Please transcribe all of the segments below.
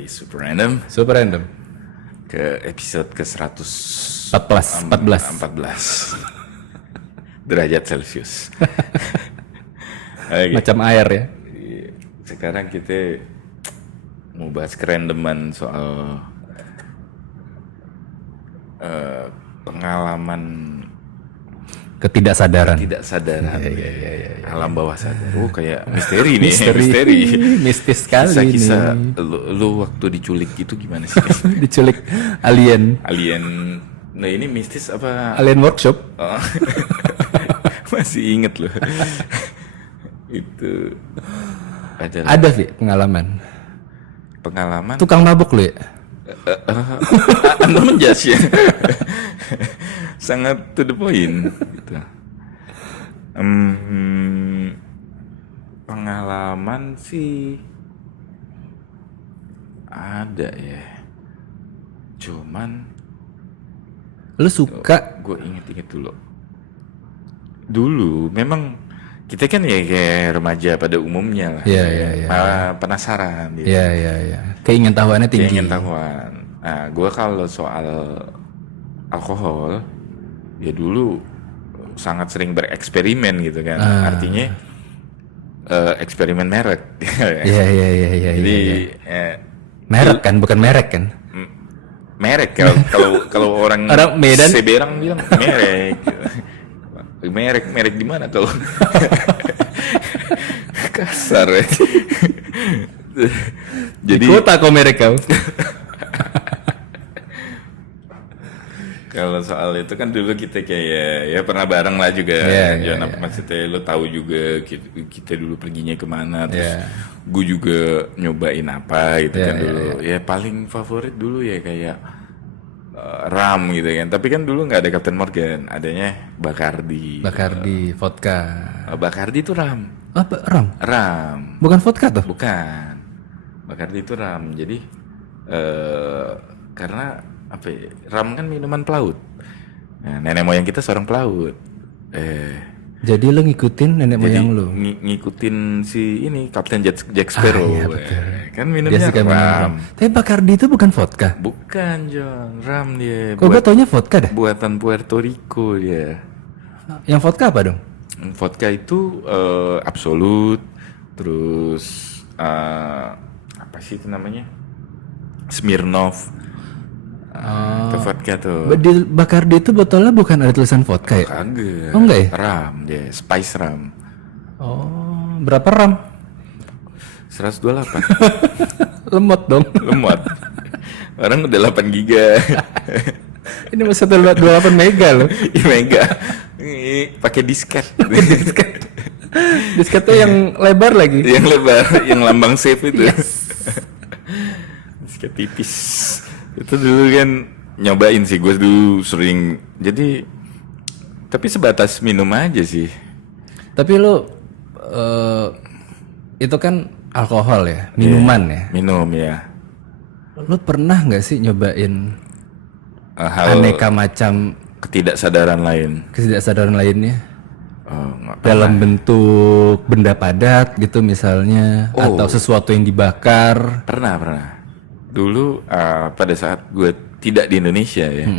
di Super Random Super Random. ke episode ke 14. 14 derajat Celcius. Oke. Macam air ya. Sekarang kita mau bahas kerandoman soal pengalaman Ketidaksadar. Iya. Alam bawah sadar. Kayak misteri nih. Mistis sekali Kisah-kisah nih. lu waktu diculik gitu gimana sih? Diculik alien. Nah ini mistis apa? Alien workshop. Oh. Masih inget loh. Itu Ada Vi pengalaman tukang mabuk lu ya? Anda menjudge ya. Sangat to the point gitu. Pengalaman sih ada ya. Cuman Lu suka gue inget-inget dulu memang kita kan ya kayak remaja pada umumnya lah. Iya. Penasaran gitu. Iya. Keingintahuannya tinggi. Keingintahuan. Nah, gue kalau soal alkohol ya dulu sangat sering bereksperimen gitu kan. Artinya eksperimen merek. Iya. Jadi Merek kan, bukan merek kan? merek kalau orang Medan Seberang bilang merek. merek di mana kalau kasar ya. Jadi di kota kok merek kau. Kalau soal itu kan dulu kita kayak ya pernah bareng lah juga. Maksudnya lo tahu juga kita dulu perginya kemana, terus gue juga nyobain apa gitu kan dulu. Ya paling favorit dulu ya kayak ram gitu kan. Tapi kan dulu nggak ada Captain Morgan, adanya Bacardi. Vodka. Bacardi itu ram. Apa ram? Ram. Bukan vodka tuh? Bukan. Bacardi itu ram. Jadi karena apa ya? Ram kan minuman pelaut. Nah, nenek moyang kita seorang pelaut. Jadi lo ngikutin nenek moyang lo? Ngikutin si ini Kapten Jack Sparrow. Iya, betul. Kan minumnya ram. Tapi Bacardi itu bukan vodka? Bukan John, ram dia. Kok gue taunya vodka dah? Buatan Puerto Rico dia. Yang vodka apa dong? Vodka itu Absolut. Terus apa sih itu namanya? Smirnoff. Itu vodka tuh. Di Bacardi itu botolnya bukan ada tulisan vodka ya? Kagak. Oh enggak ya? Ram dia, spice ram. Oh, berapa ram? 128. Lemot dong. Lemot. Orang udah 8 giga. Ini masih 28 mega loh. Iya mega. Pakai disket. Disket tuh yang lebar lagi. Yang lebar, yang lambang save itu. Yes. Disket tipis. Itu dulu kan nyobain sih, gue dulu sering. Jadi tapi sebatas minum aja sih. Tapi lo itu kan alkohol ya, minuman ya. Minum ya. Lo pernah nggak sih nyobain Hal aneka macam ketidaksadaran lainnya? Nggak Dalam bentuk benda padat gitu misalnya, atau sesuatu yang dibakar. Pernah. Dulu pada saat gue tidak di Indonesia ya,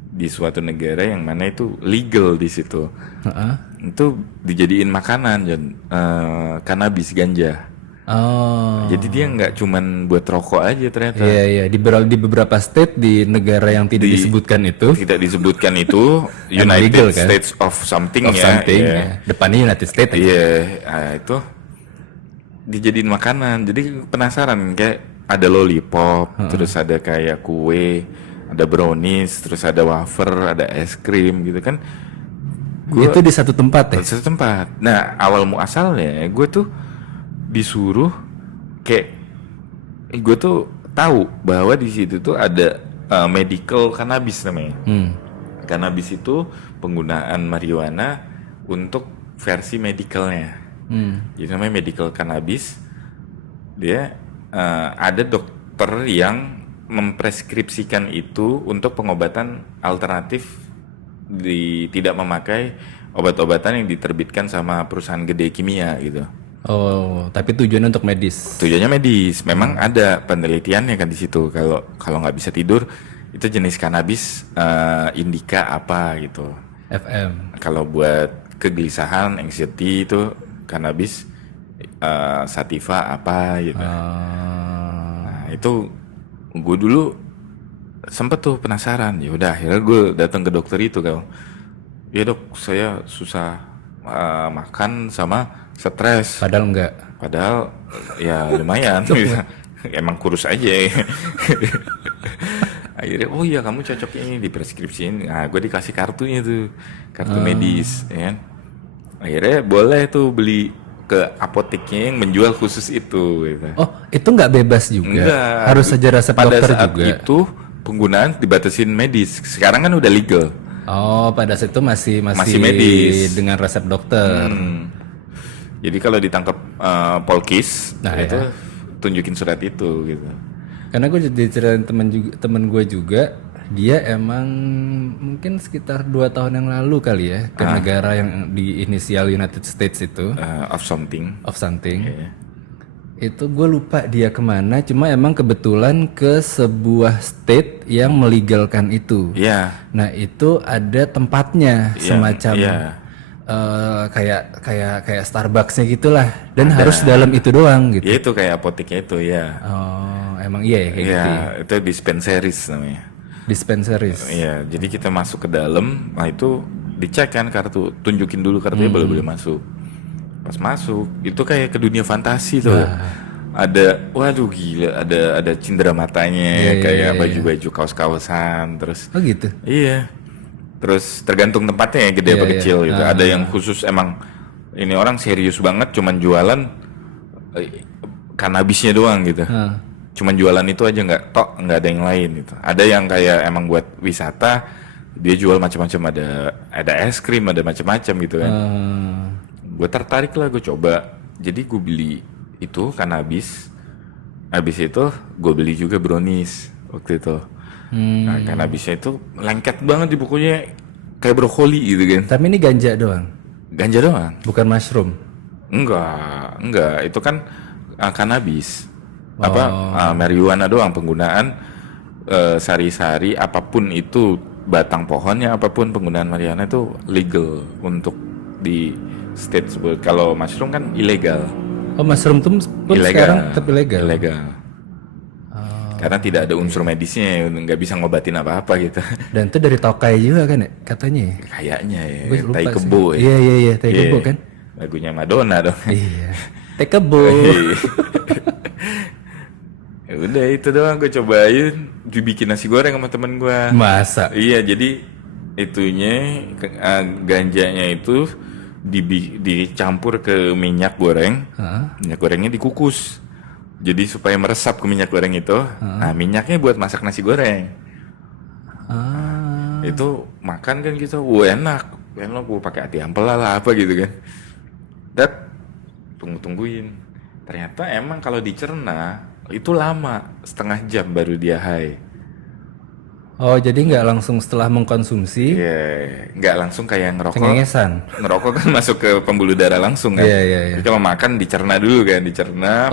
di suatu negara yang mana itu legal di situ, itu dijadiin makanan, kanabis ganja. Jadi dia nggak cuman buat rokok aja ternyata. Iya. Di beberapa state di negara yang tidak disebutkan itu. Tidak disebutkan itu United legal, kan? States of something. Depannya United States. Iya, itu dijadiin makanan. Jadi penasaran kayak ada lollipop, terus ada kayak kue, ada brownies, terus ada wafer, ada es krim gitu kan. Itu di satu tempat ya? Satu tempat. Nah, awal muasalnya gue tuh disuruh kayak gue tuh tahu bahwa di situ tuh ada medical cannabis namanya. Cannabis itu penggunaan marijuana untuk versi medicalnya. Jadi namanya medical cannabis. Dia ada dokter yang mempreskripsikan itu untuk pengobatan alternatif tidak memakai obat-obatan yang diterbitkan sama perusahaan gede kimia gitu. Oh, tapi tujuannya untuk medis. Tujuannya medis. Memang ada penelitiannya kan di situ. Kalau nggak bisa tidur, itu jenis kanabis indica apa gitu. FM. Kalau buat kegelisahan, anxiety itu kanabis sativa apa gitu. Nah, itu gue dulu sempet tuh penasaran. Ya udah, akhirnya gue datang ke dokter itu kan. Ya dok, saya susah makan sama stres. Padahal enggak. Padahal ya lumayan. Emang kurus aja. Akhirnya, oh iya kamu cocok ini dipreskripsiin. Nah, gue dikasih kartunya tuh, kartu medis, ya kan. Akhirnya boleh tuh beli ke apoteknya yang menjual khusus itu. Gitu. Oh, itu nggak bebas juga. Enggak. Harus saja resep Pada dokter saat juga. itu penggunaan dibatasin medis. Sekarang kan udah legal. Oh, pada saat itu masih Masih medis. dengan resep dokter. Jadi kalau ditangkap polkis, Nah, itu tunjukin surat itu gitu. Karena gue jadi ceritain temen gue juga, dia emang mungkin sekitar 2 tahun yang lalu kali ya ke negara yang di inisial United States itu, Of something. Iya. Itu gue lupa dia kemana, cuma emang kebetulan ke sebuah state yang melegalkan itu. Iya. Nah itu ada tempatnya semacam iya. kayak Starbucksnya gitulah, dan harus dalam itu doang gitu. Ya itu kayak apoteknya itu ya. Oh, emang iya ya kayak Iya, gitu. itu dispensaries namanya. Dispensaries. Iya, jadi kita masuk ke dalam, nah itu dicek kan kartu, tunjukin dulu kartunya boleh masuk. Pas masuk, itu kayak ke dunia fantasi tuh. Ada, waduh gila, ada cindera matanya, kayak baju-baju kaos-kaosan, terus. Oh gitu. Iya. Terus tergantung tempatnya ya, gede apa kecil gitu. Ada yang khusus emang ini orang serius banget, cuman jualan kanabisnya doang gitu. Cuman jualan itu aja, nggak ada yang lain gitu. Ada yang kayak emang buat wisata, dia jual macam-macam, ada es krim, ada macam-macam gitu kan. Gue tertarik lah, gue coba. Jadi gue beli itu kanabis. Habis itu gue beli juga brownies waktu itu. Nah, kanabisnya itu lengket banget di bukunya, kayak brokoli gitu kan. Tapi ini ganja doang, Ganja doang. bukan mushroom. Enggak. Itu kan kanabis. Marijuana doang, penggunaan sari-sari apapun itu, batang pohonnya apapun, penggunaan marijuana itu legal untuk di state tersebut. Kalau mushroom kan ilegal. Oh, mushroom tuh pun sekarang tetap ilegal. Ilegal. Karena tidak ada unsur medisnya, nggak bisa ngobatin apa-apa gitu. Dan itu dari tokai juga kan ya, katanya ya? Kayaknya ya, Gue lupa tai sih. kebo ya. Iya, tai kebo kan? Lagunya Madonna dong. Iya. Tai kebo. Ya udah itu doang gue cobain, dibikin nasi goreng sama temen gue. Masa? Iya, jadi itunya ganjanya itu dicampur ke minyak goreng. Minyak gorengnya dikukus. Jadi supaya meresap ke minyak goreng itu. Nah, minyaknya buat masak nasi goreng. Itu makan kan gitu, enak. Enak, gue pakai ati ampela lah apa gitu kan. Tungguin. Ternyata emang kalau dicerna itu lama, setengah jam baru dia high. Oh, jadi nggak langsung setelah mengkonsumsi? Iya, nggak langsung kayak ngerokok. Cengengesan. Ngerokok kan masuk ke pembuluh darah langsung kan. Iya. Jadi kalau makan dicerna dulu kan,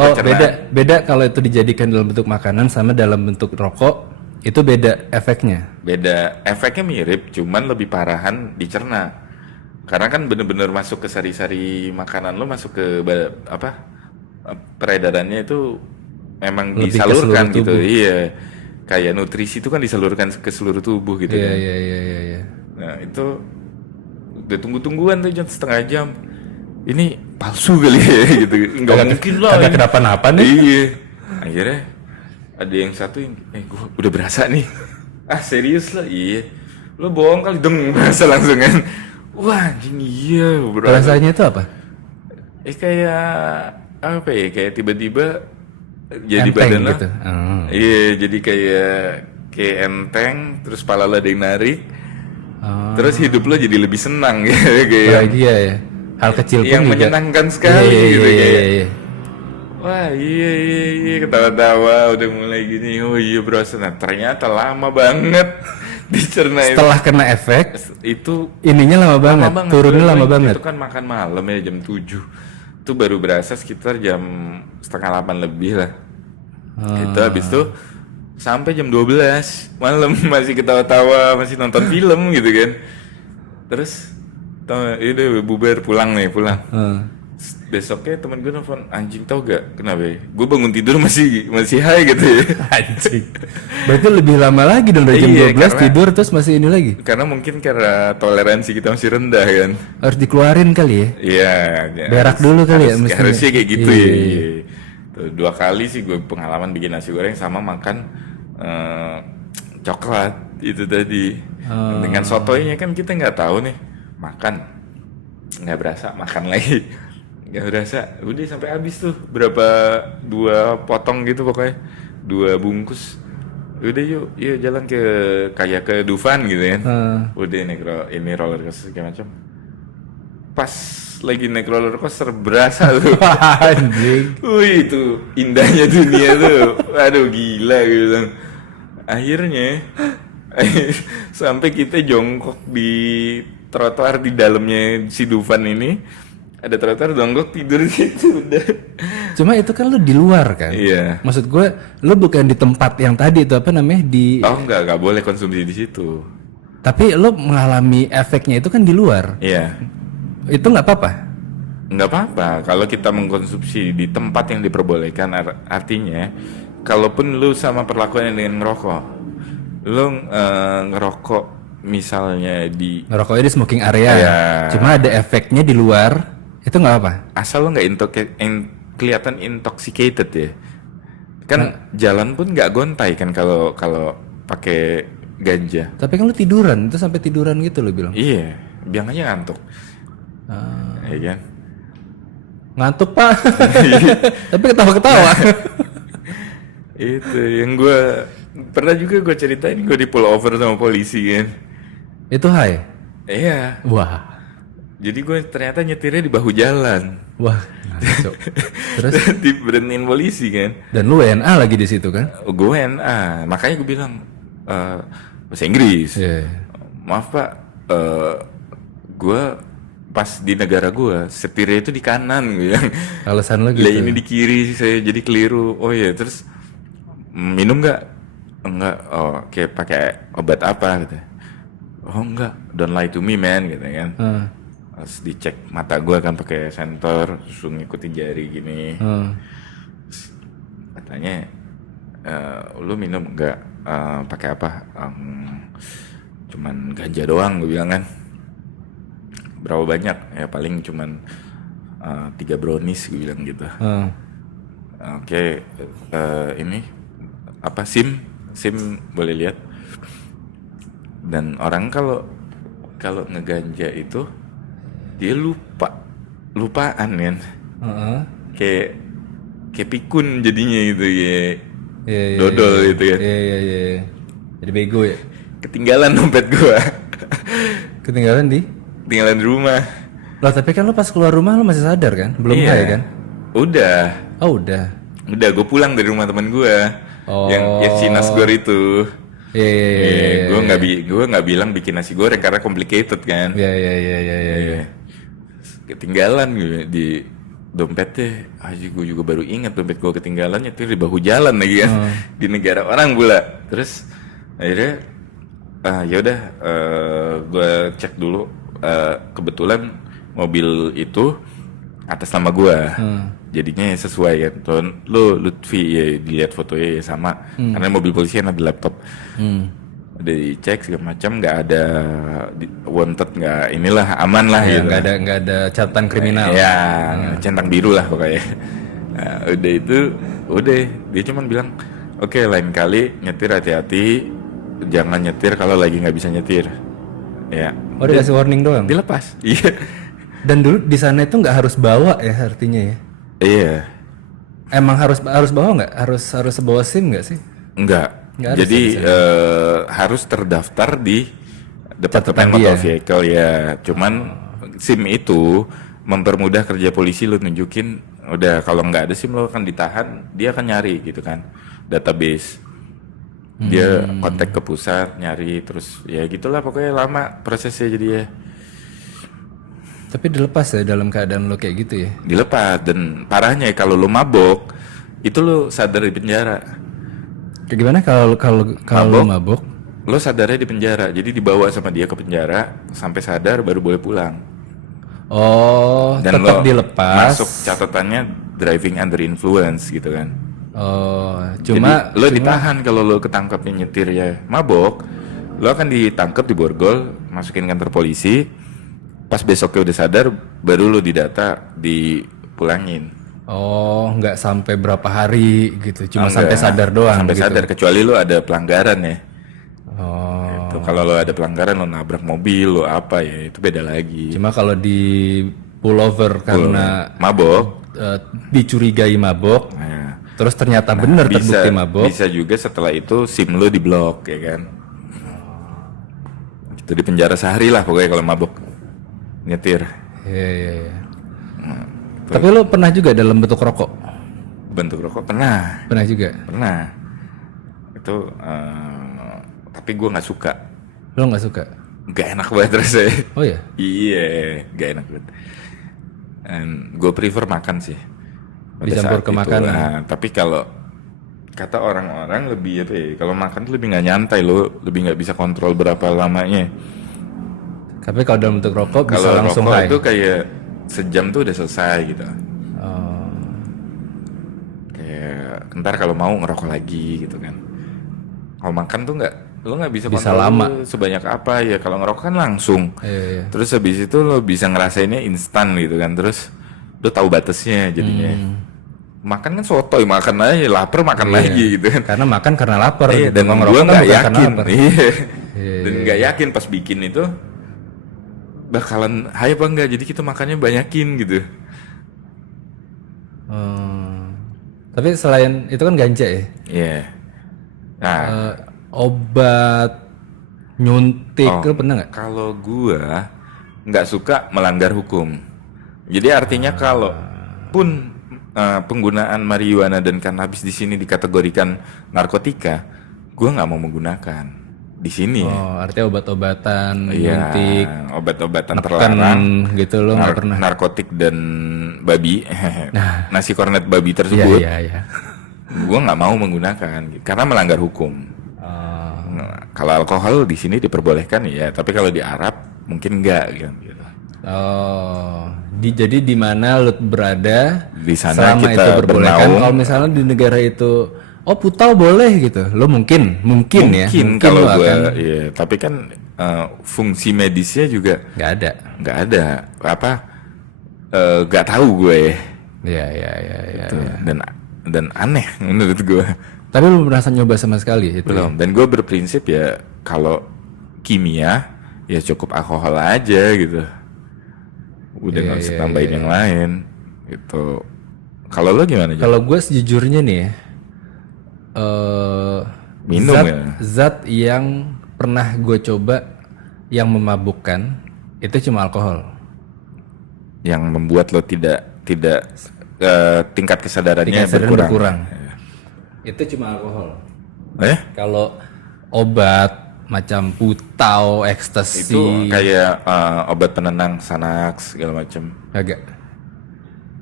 Oh, beda kalau itu dijadikan dalam bentuk makanan sama dalam bentuk rokok, itu beda efeknya. Beda, efeknya mirip, cuman lebih parahan dicerna. Karena kan bener-bener masuk ke sari-sari makanan lo, masuk ke peredarannya itu memang Lebih ke disalurkan seluruh gitu. tubuh. Iya. Kayak nutrisi itu kan disalurkan ke seluruh tubuh gitu kan. Iya. Nah itu udah tunggu-tungguan tuh setengah jam. Ini palsu kali ya gitu. Enggak mungkin lah. Kagak kenapa-napa nih. Iya. Akhirnya ada yang satu yang, gua udah berasa nih. Serius lah? Iya. Lo bohong kali dong, berasa langsung kan. Wah anjing iya. Rasanya itu apa? Kayak apa ya? Kayak tiba-tiba jadi Enteng badan lo. gitu. Iya, jadi kayak enteng, terus pala lo ada yang narik. Terus hidup lo jadi lebih senang gitu. Bahagia ya. Hal kecil pun yang juga menyenangkan sekali gitu kayak. Iya. Wah iya ketawa-tawa udah mulai gini. Oh iya berasa. Nah ternyata lama banget dicerna itu. Setelah kena efek Itu ininya lama banget. Turunnya lama banget. Itu kan makan malam ya jam 7. Itu baru berasa sekitar jam 7:30 lebih lah. Itu habis itu sampai jam 12 malam masih ketawa-tawa, masih nonton film gitu kan. Terus ini bubar pulang. Besoknya temen gue nelfon, anjing tau gak kenapa ya? Gue bangun tidur masih high gitu ya. Anjing. Berarti lebih lama lagi dong dari jam Iya, 12 tidur terus masih ini lagi. Karena mungkin karena toleransi kita masih rendah kan. Harus dikeluarin kali ya. Iya. Berak dulu kali ya mestinya. Harusnya kayak gitu Iya. ya. Tuh, 2 kali sih gue pengalaman bikin nasi goreng sama makan coklat itu tadi. Dengan sotoynya kan kita nggak tahu nih, makan nggak berasa, makan lagi nggak berasa, udah sampai habis tuh berapa 2 potong gitu pokoknya 2 bungkus. Udah yuk jalan kayak ke Dufan gitu kan. Udah naik ini roller coaster segala macam. Pas lagi naik roller coaster berasa tuh. Anjing. Wih itu indahnya dunia tuh. Aduh gila gitu. Akhirnya sampai kita jongkok di trotoar di dalamnya si Dufan ini. Ada trotoar, jongkok tidur gitu udah. Cuma itu kan lu di luar kan? Iya. Maksud gue, lu bukan di tempat yang tadi itu apa namanya di. Oh nggak boleh konsumsi di situ. Tapi lu mengalami efeknya itu kan di luar. Iya. Itu nggak apa-apa. Nggak apa-apa kalau kita mengkonsumsi di tempat yang diperbolehkan, artinya kalaupun lu sama perlakuan dengan ngerokok, lu ngerokok misalnya di Ngerokoknya di smoking area. Iya. Cuma ada efeknya di luar, itu nggak apa. asal lu nggak kelihatan intoxicated ya, kan jalan pun nggak gontai kan kalau pakai ganja. Tapi kan lu tiduran, itu sampai tiduran gitu lu bilang. Iya, bilang aja ngantuk. Iya kan? Ngantuk pak. Tapi ketawa-ketawa. Itu yang gue pernah juga gue ceritain, gue di pull over sama polisi kan. Itu high. Iya. Wah. Jadi gue ternyata nyetirnya di bahu jalan. Wah. Ngaco. Terus Diberhentiin polisi kan. dan lu WNA lagi di situ kan? Gue NA, makanya gue bilang bahasa Inggris. Iya. Maaf pak, gue pas di negara gue setirnya itu di kanan, gue bilang. Alasan lu gitu. Lah ini di kiri, saya jadi keliru. Oh iya, terus minum nggak? Enggak. Oh, kayak pakai obat apa gitu. Oh enggak, don't lie to me man gitu kan. Terus dicek mata gue kan pakai sensor, terus ngikutin jari gini. Katanya lu minum enggak, pakai apa? Cuman ganja doang, gue bilang kan. Berapa banyak? Ya paling cuman 3 brownies, gue bilang gitu. Oke, ini apa SIM boleh lihat. Dan orang kalau ngeganja itu dia lupaan kan. Kayak pikun jadinya gitu ya. Dodol gitu kan. Iya. Jadi bego ya. Ketinggalan dompet gua. Ketinggalan di Rumah. Loh tapi kan lu pas keluar rumah lu masih sadar kan? Belum Iya. high kan? Udah. Oh udah. Gue pulang dari rumah teman gua. Oh. Yang si Nasgor itu. Iya. Gue nggak bilang bikin nasi goreng karena complicated kan. Iya. Ketinggalan gue di dompetnya. Gue juga baru ingat dompet gue ketinggalan, nyetir di bahu jalan lagi kan. Di negara orang pula. Terus akhirnya ya udah, gue cek dulu. Kebetulan mobil itu atas nama gue. Jadinya sesuai kan. Tuh lu Lutfi ya, dilihat fotonya ya sama. Karena mobil polisi kan ada laptop. Udah dicek segala macam, nggak ada wanted, nggak inilah, aman lah Ya, gitu. nggak ada catatan kriminal. Ya, centang biru lah pokoknya. Nah, udah dia cuman bilang, oke, lain kali nyetir hati-hati, jangan nyetir kalau lagi nggak bisa nyetir. Ya. Oh dia kasih warning doang. Dilepas. Iya. Dan dulu di sana itu nggak harus bawa ya artinya ya? Iya. Emang harus bawa nggak? Harus bawa SIM nggak sih? Enggak. Nggak harus Jadi harus terdaftar di Departemen Motor Vehicle ya. Cuman SIM itu mempermudah kerja polisi, lu nunjukin udah, kalau nggak ada SIM lo akan ditahan, dia akan nyari gitu kan, database. Dia kontak ke pusat nyari, terus ya gitulah pokoknya lama prosesnya jadi ya. Tapi dilepas ya dalam keadaan lo kayak gitu ya. Dilepas, dan parahnya kalau lo mabok itu lo sadar di penjara. Kayak gimana kalau lo mabuk? Lo sadarnya di penjara, jadi dibawa sama dia ke penjara sampai sadar baru boleh pulang. Oh, Dan tetap lo dilepas. masuk catatannya driving under influence gitu kan. Oh, Jadi lo ditahan kalau lo ketangkapnya nyetir ya mabok, lo akan ditangkap di borgol, masukin kantor polisi. Pas besoknya udah sadar, baru lo didata, dipulangin. Oh, nggak sampai berapa hari gitu, cuma Enggak, sampai sadar doang sampai gitu. sadar, kecuali lo ada pelanggaran ya. Oh, Itu kalau lo ada pelanggaran, lo nabrak mobil, lo apa ya, itu beda lagi. cuma kalau di pullover karena Mabok, dicurigai mabok, nah, terus ternyata benar terbukti mabok. bisa juga setelah itu SIM lo diblok ya kan. Itu di penjara sehari lah pokoknya kalau mabok nyetir. Iya. Tapi lo pernah juga dalam bentuk rokok? Bentuk rokok pernah Pernah juga. itu tapi gue nggak suka, Lo nggak suka? nggak enak banget rasanya. Oh ya? Iya, nggak enak banget. Dan gue prefer makan sih pada Dicampur saat ke itu. makanan. Nah, tapi kalau kata orang-orang lebih apa ya, kalau makan tuh lebih nggak nyantai, lo lebih nggak bisa kontrol berapa lamanya. Tapi kalau dalam bentuk rokok bisa Kalau langsung rokok high. itu kayak sejam tuh udah selesai gitu. Oh, Kayak ntar kalau mau ngerokok lagi gitu kan. Kalau makan tuh nggak, lo nggak bisa Bisa kontrol lama. sebanyak apa ya. Kalau ngerokok kan langsung. iya. Terus habis itu lo bisa ngerasainnya instan gitu kan. Terus lo tahu batasnya jadinya. Makan kan sotoy, makan aja, lapar makan lagi gitu kan. Karena makan karena lapar. Iya, gitu. dan Kalau gue ngerokok kan nggak bukan karena yakin. lapar. Iya. Iya, Dan nggak yakin pas bikin itu bakalan high apa enggak. Jadi kita makannya banyakin gitu. Tapi selain itu kan ganja ya. Iya. Nah, Obat nyuntik lo pernah nggak? kalau gua nggak suka melanggar hukum. Jadi artinya kalau pun penggunaan marijuana dan kannabis di sini dikategorikan narkotika, gua nggak mau menggunakan di sini. Oh, artinya obat-obatan, Iya, nyuntik, obat-obatan neken terlarang, gitu lo nggak pernah. narkotik dan babi, nasi kornet babi tersebut, Iya. gua nggak mau menggunakan karena melanggar hukum. Oh, Nah, kalau alkohol di sini diperbolehkan ya, tapi kalau di Arab mungkin enggak gitu. jadi di mana lo berada Di sana selama kita itu diperbolehkan. bernaung. Kalau misalnya di negara itu, oh putau boleh gitu, lo mungkin ya. Mungkin kalau lo gue, akan iya, tapi kan fungsi medisnya juga nggak ada. nggak ada, apa nggak tahu gue Iya. gitu. Dan aneh menurut gue. Tapi lo merasa nyoba sama sekali itu? Belum. Dan gue berprinsip ya kalau kimia ya cukup alkohol aja gitu. Udah nggak usah tambahin yang lain gitu. Kalau lo gimana? Kalau gue sejujurnya nih ya, Minum zat, ya? zat yang pernah gue coba yang memabukkan itu cuma alkohol. Yang membuat lo tidak tingkat kesadarannya Tingkat kesadaran berkurang. Ya. Itu cuma alkohol. Kalau Kalau obat macam putau, ekstasi, itu kayak obat penenang Xanax segala macam, agak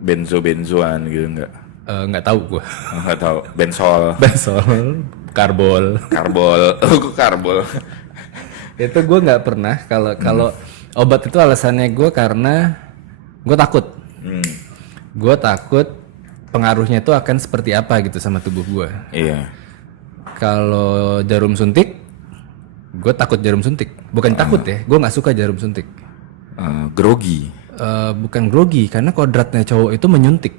benzoan gitu nggak tahu gue. nggak tahu, bensol, Bensol, karbol. karbol, kok karbol. Itu gue nggak pernah. Kalau obat itu alasannya gue karena gue takut. Gue takut pengaruhnya itu akan seperti apa gitu sama tubuh gue. Iya. Kalau jarum suntik, gue takut jarum suntik. Bukan takut ya, gue nggak suka jarum suntik. Grogi. Bukan grogi, karena kodratnya cowok itu menyuntik.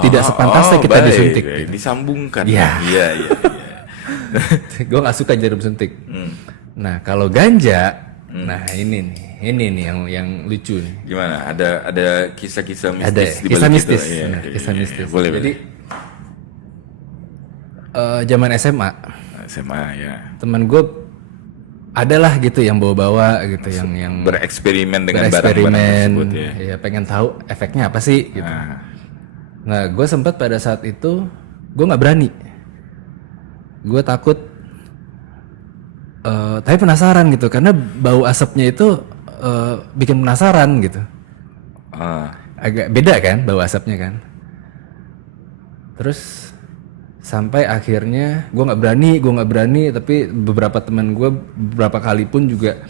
Tidak oh, sepantasnya kita baik. disuntik. Disambungkan. Iya. Iya. Gue nggak suka jarum suntik. Nah kalau ganja, nah ini nih yang lucu nih. Gimana? Ada kisah-kisah mistis Ada di kisah balik mistis. itu? Iya, Nah, kisah iya, mistis. Boleh. Jadi zaman SMA, SMA ya. teman gue adalah gitu yang bawa-bawa gitu, yang Bereksperimen dengan barang-barang bereksperimen, tersebut ya. ya pengen tahu efeknya apa sih gitu. Nah gue sempat pada saat itu gue nggak berani, gue takut, tapi penasaran gitu karena bau asapnya itu bikin penasaran gitu. Agak beda kan bau asapnya kan. Terus sampai akhirnya gue nggak berani, tapi beberapa teman gue beberapa kali pun juga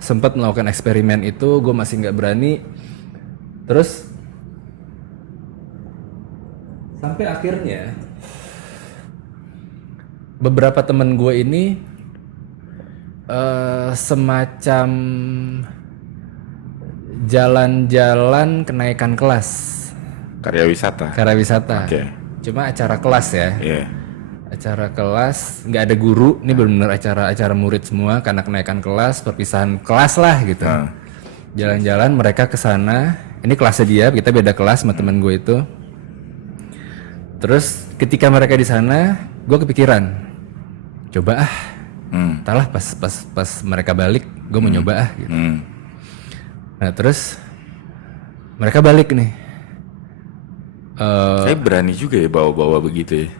sempat melakukan eksperimen itu, gue masih nggak berani. Terus sampai akhirnya beberapa teman gue ini semacam jalan-jalan kenaikan kelas. Karya wisata. Okay. Cuma acara kelas ya. Yeah. Acara kelas, nggak ada guru. Ini benar-benar acara murid semua karena kenaikan kelas, perpisahan kelas lah gitu. Jalan-jalan mereka ke sana. Ini kelasnya dia, kita beda kelas sama teman gue itu. Terus ketika mereka di sana, gue kepikiran, coba entahlah pas mereka balik, gue mau nyoba gitu. Nah terus mereka balik nih. Saya berani juga ya bawa-bawa begitu ya.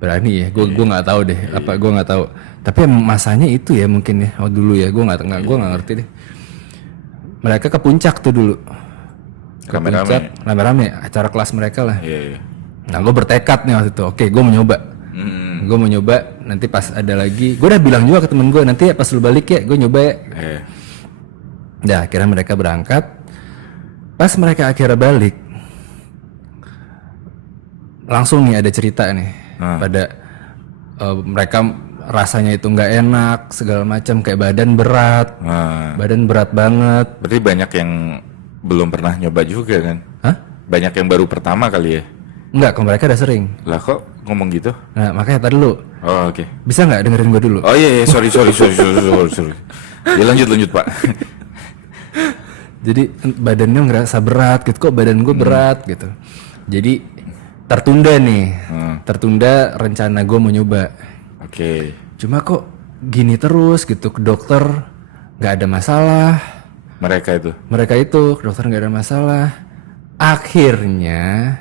Berani ya, gue nggak tahu deh, gue nggak tahu. Tapi masanya itu ya mungkin ya, dulu ya, gue nggak ngerti deh. Mereka ke puncak tuh dulu. Rame-rame, acara kelas mereka lah. Yeah. Nah gue bertekad nih waktu itu, oke, gue mau nyoba. Gue mau nyoba, nanti pas ada lagi, gue udah bilang juga ke temen gue, nanti pas lu balik ya, gue nyoba ya. Nah akhirnya mereka berangkat. Pas mereka akhirnya balik, langsung nih ada cerita nih pada mereka rasanya itu nggak enak segala macam, kayak badan berat banget. Berarti banyak yang belum pernah nyoba juga kan? Hah? Banyak yang baru pertama kali ya? Enggak, kalau mereka udah sering. Lah kok ngomong gitu? Nah makanya tadi dulu. Oh oke. Bisa nggak dengerin gue dulu? Oh iya sorry. Ya lanjut Pak. Jadi badannya ngerasa berat gitu, kok badan gue berat gitu. Jadi tertunda nih, tertunda rencana gue mau nyoba. Oke. Cuma kok gini terus gitu, ke dokter nggak ada masalah. Mereka itu ke dokter nggak ada masalah. Akhirnya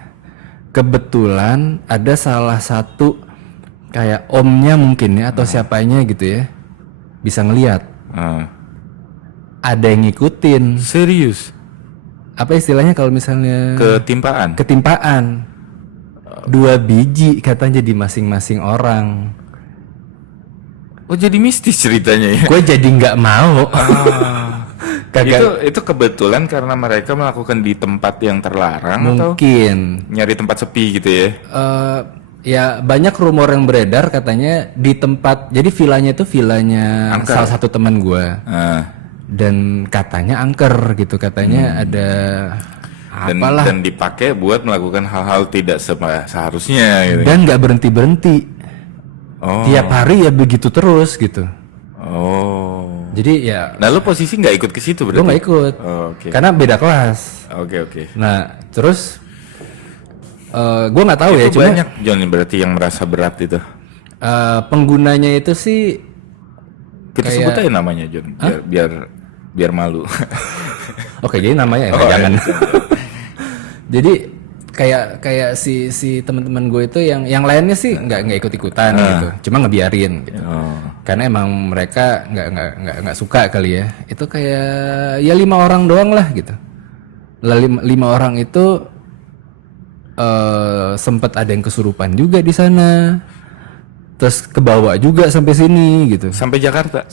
kebetulan ada salah satu kayak omnya mungkin ya atau siapanya gitu ya, bisa ngelihat. Ada yang ngikutin. Serius? Apa istilahnya kalau misalnya Ketimpaan. 2 biji katanya di masing-masing orang. Oh jadi mistis ceritanya ya? Gue jadi nggak mau. Itu kebetulan karena mereka melakukan di tempat yang terlarang mungkin. Atau nyari tempat sepi gitu ya? Ya banyak rumor yang beredar katanya di tempat, jadi villanya itu villanya salah satu teman gue. Dan katanya angker gitu, katanya ada apalah. Dan dipakai buat melakukan hal-hal tidak seharusnya gitu. Dan nggak berhenti. Tiap hari ya begitu terus gitu. Jadi ya. Nah lu posisi nggak ikut ke situ berarti? Gue nggak ikut. Karena beda kelas. Oke. Nah terus gue nggak tahu itu ya. Banyak John berarti yang merasa berat itu. Penggunanya itu sih. Kita sebut aja namanya John. Biar malu. Oke, jadi namanya ya, jangan. Jadi kayak si teman-teman gue itu yang lainnya sih nggak ikut-ikutan gitu, cuma ngebiarin gitu. Karena emang mereka nggak suka kali ya. Itu kayak ya 5 orang doang lah gitu. 5 orang itu sempet ada yang kesurupan juga di sana. Terus kebawa juga sampai sini gitu. Sampai Jakarta.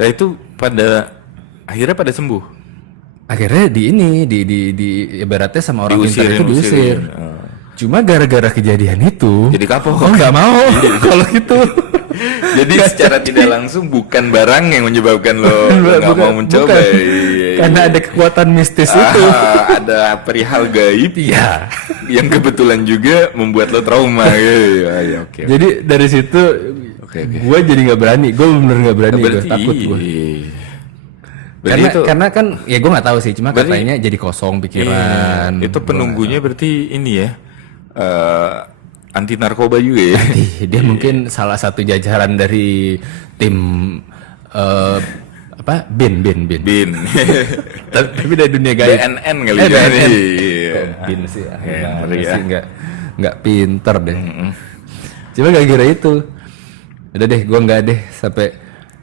Nah itu akhirnya pada sembuh. Akhirnya di ibaratnya sama orang pintar itu diusir. Cuma gara-gara kejadian itu. Jadi kapok. Nggak mau kalau gitu. Jadi secara tidak langsung bukan barang yang menyebabkan lo nggak mau mencoba. Karena ada kekuatan mistis itu. Ada perihal gaib yang kebetulan juga membuat lo trauma. Okay. Jadi dari situ gue jadi nggak berani. Gue bener nggak berani. Gue takut gue. Karena kan ya gue nggak tahu sih. Cuma katanya jadi kosong pikiran. Itu penunggunya berarti ini ya. Anti narkoba juga ya. Dia mungkin salah satu jajaran dari tim bin. Tapi dari dunia gaib. BNN kali ya. BNN. Bin sih nggak pinter deh. Cuma gara-gara itu. Udah deh, gue nggak deh sampai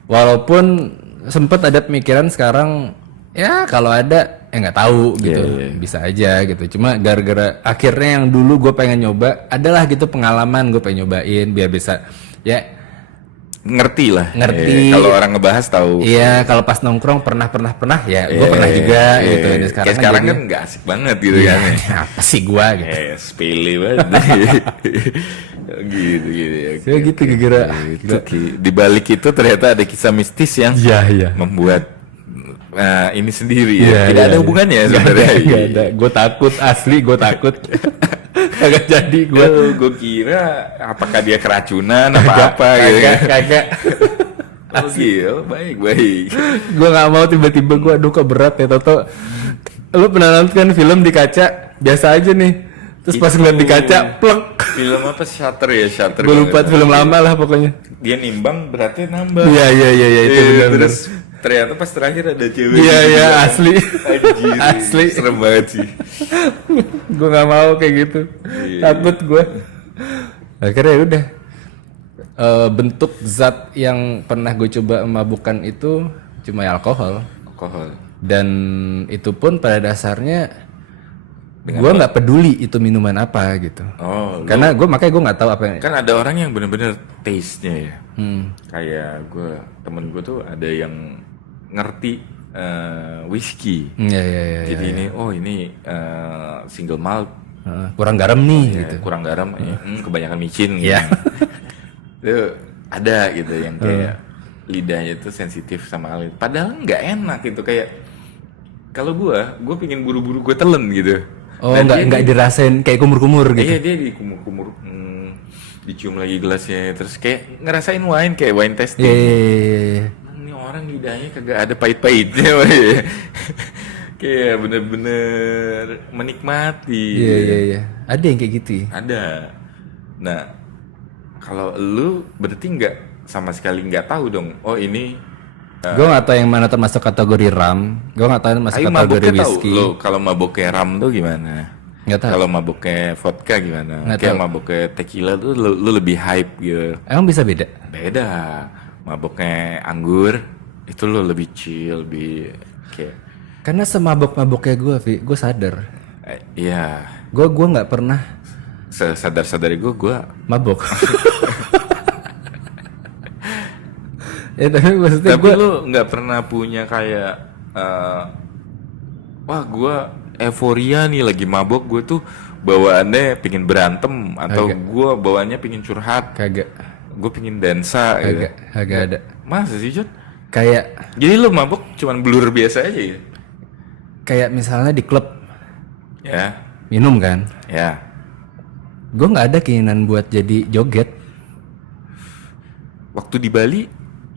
walaupun sempet ada pemikiran sekarang ya kalau ada nggak tahu gitu, bisa aja gitu. Cuma gara-gara akhirnya yang dulu gue pengen nyoba adalah gitu pengalaman, gue pengen nyobain biar bisa ya ngerti lah. Ngerti. Kalau orang ngebahas tahu. Iya, kalau pas nongkrong pernah ya, gue pernah juga gitu. Dan sekarang kan nggak asik banget gitu kan. Apa sih gue gitu. Sepele banget. gitu ya. Saya gitu gara-gara di balik itu ternyata ada kisah mistis yang membuat ini sendiri ya. Tidak ada hubungannya sebenarnya. Gak ada. Gue takut asli, gue takut. Kagak jadi gue kira apakah dia keracunan apa gitu. Kagak. Asli, baik. Gue nggak mau tiba-tiba gue aduh kok berat ya Toto. Lu pernah nonton film di kaca biasa aja nih. Terus pas ngeliat di kaca, plek. Film apa Shutter ya? Shutter. Gue lupa film lama lah pokoknya. Dia nimbang beratnya nambah. Iya itu benar. Terus ternyata pas terakhir ada cewek. Iya asli. Anjir, asli. Serem banget sih. Gue nggak mau kayak gitu. Takut gue. Akhirnya ya udah. Bentuk zat yang pernah gue coba memabukkan itu cuma alkohol. Dan itu pun pada dasarnya gue nggak peduli itu minuman apa gitu. Karena makanya gue nggak tahu apa yang. Kan ada orang yang bener-bener taste-nya ya. Kayak temen gue tuh ada yang ngerti whisky. Jadi ini single malt. Kurang garam nih gitu. Kurang garam, kebanyakan micin. Gitu. Itu ada gitu yang kayak lidahnya tuh sensitif sama hal itu. Padahal nggak enak gitu kayak kalau gue pingin buru-buru gue telen gitu. Nggak dirasain kayak kumur-kumur gitu. Iya dia di kumur-kumur, dicium lagi gelasnya, terus kayak ngerasain wine kayak wine tasting. Iya. Ini orang lidahnya kagak ada pahit-pahitnya, kayak bener-bener menikmati. Iya. Ada yang kayak gitu. Ada. Nah, kalau lu berarti nggak sama sekali nggak tahu dong. Oh ini. Gue nggak tahu yang mana termasuk kategori ram. Gue nggak tahu masuk kategori whisky. Lo kalau maboknya ram tuh gimana? Nggak tahu. Kalau maboknya vodka gimana? Kayak maboknya tequila tuh lu lebih hype gitu. Emang bisa beda? Beda. Maboknya anggur itu lu lebih chill, lebih kayak. Karena semabok-maboknya gue sadar. Iya. Gue nggak pernah. Sadar-sadari gue mabok. Ya tapi maksudnya tapi lu nggak pernah punya kayak wah gue euforia nih lagi mabok, gue tuh bawaannya pingin berantem atau gue bawaannya pingin curhat. Kagak. Gue pingin dansa. Kagak ada. Masa sih John? Kayak jadi lu mabok cuman blur biasa aja ya? Kayak misalnya di klub ya minum kan ya, gue nggak ada keinginan buat jadi joget. Waktu di Bali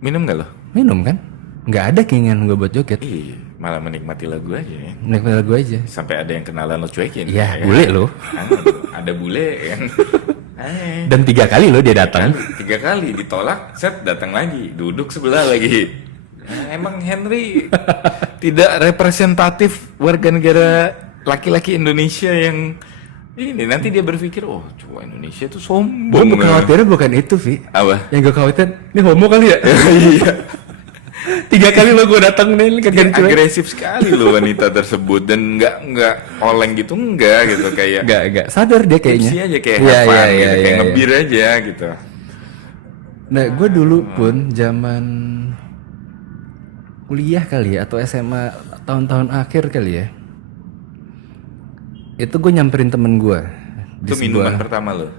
minum nggak lo? Minum kan, nggak ada keinginan gue buat joget. Malah menikmati lagu aja ya. Menikmati lagu aja. Sampai ada yang kenalan lo cuekin. Iya, bule lo. Ada bule yang dan 3 kali lo dia datang. 3 kali ditolak, set datang lagi, duduk sebelah lagi. Emang Henry tidak representatif warga negara laki-laki Indonesia yang ini nanti dia berpikir cowok Indonesia tuh sombong. Gue khawatirnya bukan itu, Vi. Apa? Yang gue khawatir, ini homo kali ya? Iya. 3 kali lo gue datang nih, kagak agresif sekali lo wanita tersebut dan nggak oleng gitu gitu kayak. Nggak sadar dia kayaknya. Tipsi aja kayak hafan gitu, kayak ngebir aja gitu. Nah, gue dulu pun zaman kuliah kali ya atau SMA tahun-tahun akhir kali ya. Itu gue nyamperin temen gue. Itu minuman pertama lo?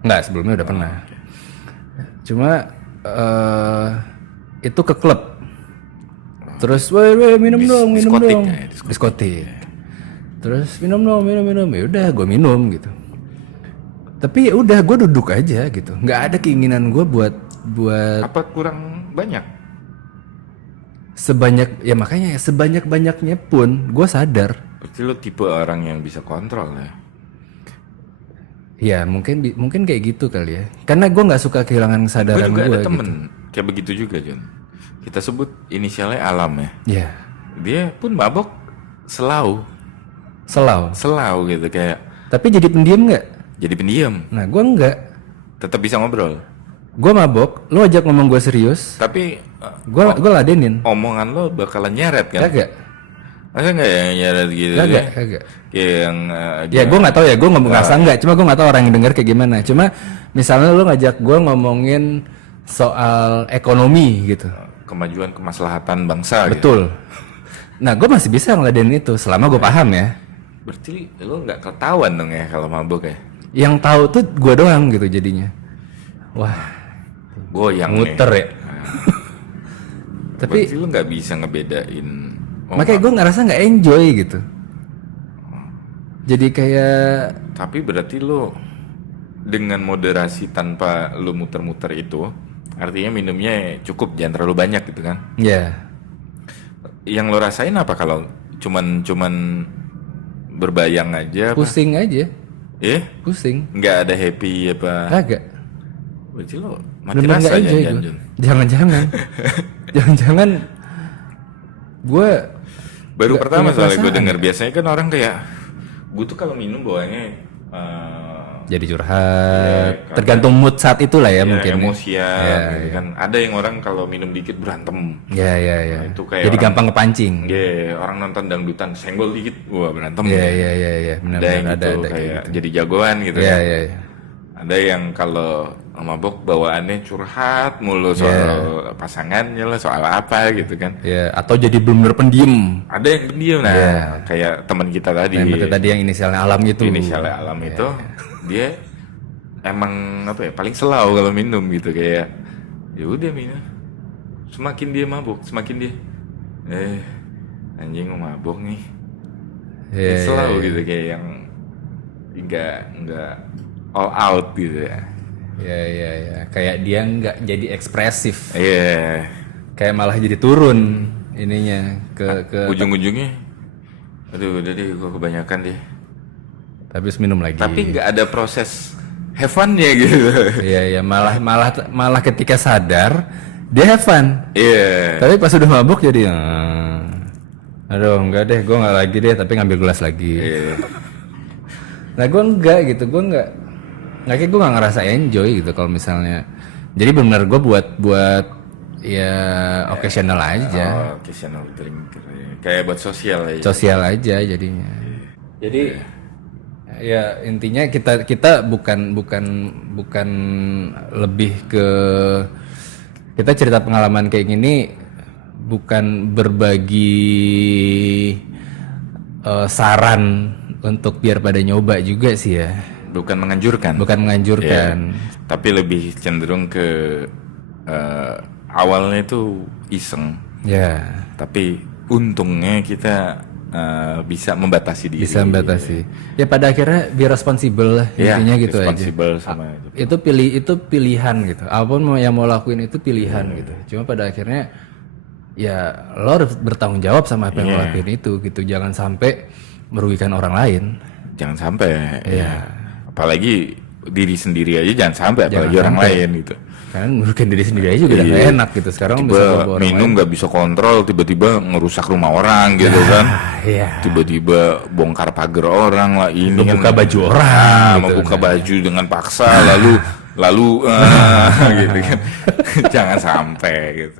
Nggak, sebelumnya udah pernah. Cuma itu ke klub. Terus, weh minum dong. Diskotik. Terus minum dong. Ya udah, gue minum gitu. Tapi ya udah, gue duduk aja gitu. Nggak ada keinginan gue buat. Apa kurang banyak? Ya makanya sebanyak-banyaknya pun gue sadar. Berarti lo tipe orang yang bisa kontrol ya? Ya mungkin kayak gitu kali ya. Karena gue nggak suka kehilangan kesadaran gue. Gue juga ada temen gitu. Kayak begitu juga John. Kita sebut inisialnya Alam ya. Iya. Dia pun mabok selau gitu kayak. Tapi jadi pendiam nggak? Jadi pendiam. Nah gue nggak. Tetap bisa ngobrol. Gue mabok, lu ajak ngomong gue serius, Tapi gue ladenin. omongan lo bakalan nyeret kan? Kagak, Masa nggak yang nyeret gitu kagak, ya? kagak. Kayak yang Ya gue nggak tahu ya, gue nggak ngerasa nggak, cuma gue nggak tahu orang yang dengar kayak gimana. Cuma misalnya lu ngajak gue ngomongin soal ekonomi gitu, kemajuan kemaslahatan bangsa gitu. betul. Nah gue masih bisa ngeladenin itu selama gue paham ya. Berarti lo nggak ketahuan dong ya kalau mabuk ya? Yang tahu tuh gue doang gitu jadinya. Wah, Goyang muter nih. ya. Tapi Berarti lo nggak bisa ngebedain. makanya gue ngerasa nggak enjoy gitu. Jadi kayak Tapi berarti lo dengan moderasi tanpa lo muter-muter itu, artinya minumnya cukup, jangan terlalu banyak gitu kan? ya Yang lo rasain apa kalau cuman berbayang aja? pusing aja, Pusing? Nggak ada happy apa? kagak. Berarti lo mati Bener-bener nggak rasa enjoy ya, gue. Jun? Jangan-jangan, jangan-jangan gue Baru nggak pertama punya soalnya gue perasaan denger, ya. biasanya kan orang kayak gue tuh kalau minum bawanya jadi Iya, curhat. karena- Tergantung mood saat itu lah ya, mungkin. emosian Ya, gitu ya. kan. Ada yang orang kalau minum dikit berantem. Ya, ya, ya. Nah, itu kayak Jadi orang- gampang kepancing. Iya, orang nonton dangdutan senggol dikit, wah berantem. Ya, ya, ya, ya. Ada Benar-benar yang ada, gitu ada, kayak gitu. jadi jagoan gitu Ya, kan. ya, ya. Ada yang kalau mabok bawaannya curhat mulu soal pasangannya lah, soal apa gitu kan. Ya, atau jadi benar-benar pendiam. Ada yang pendiam, nah Iya. kayak teman kita tadi. Yang berarti tadi yang inisialnya Alam itu. Inisialnya Alam itu dia emang apa ya, paling selau kalau minum gitu, kayak ya udah minum, semakin dia mabuk semakin dia anjing mau mabuk nih. Ya, Dia selau gitu, kayak yang nggak all out gitu ya. ya, ya, ya. Kayak dia nggak jadi ekspresif. Iya, Kayak malah jadi turun ininya ke ujung-ujungnya aduh udah deh gue kebanyakan deh, habis minum lagi. tapi nggak ada proses have fun-nya gitu. Iya, ya, malah ketika sadar dia have fun. Iya. Tapi pas udah mabuk jadi aduh enggak deh, gue nggak lagi deh, tapi ngambil gelas lagi. Iya. Nah gue enggak gitu, gue nggak kayak gue nggak ngerasa enjoy gitu kalau misalnya. Jadi benar gue buat ya occasional aja, Oh, occasional drink. Kayak buat sosial aja. sosial aja jadinya. Jadi ya intinya kita bukan lebih ke, kita cerita pengalaman kayak gini bukan berbagi saran untuk biar pada nyoba juga sih ya, Bukan menganjurkan. bukan menganjurkan. Tapi lebih cenderung ke awalnya itu iseng. Ya, Tapi untungnya kita bisa membatasi diri. bisa membatasi. Ya pada akhirnya be responsible lah, Iya, intinya gitu aja. responsible sama itu. Itu pilihan gitu. Apapun yang mau lakuin itu pilihan gitu. Cuma pada akhirnya ya lo harus bertanggung jawab sama apa yang lo lakuin itu gitu. Jangan sampai merugikan orang lain. Jangan sampai. Ya. Apalagi diri sendiri aja jangan sampai, apalagi Jangan orang sampai. lain gitu. Karena merugikan diri sendiri aja juga udah gak enak gitu. Sekarang bisa Tiba bawa orang minum lain. nggak bisa kontrol, tiba-tiba ngerusak rumah orang gitu kan. Iya. Tiba-tiba bongkar pagar orang lah, ini Membuka kan, baju orang gitu. membuka baju dengan paksa, lalu gitu kan. Jangan sampai gitu.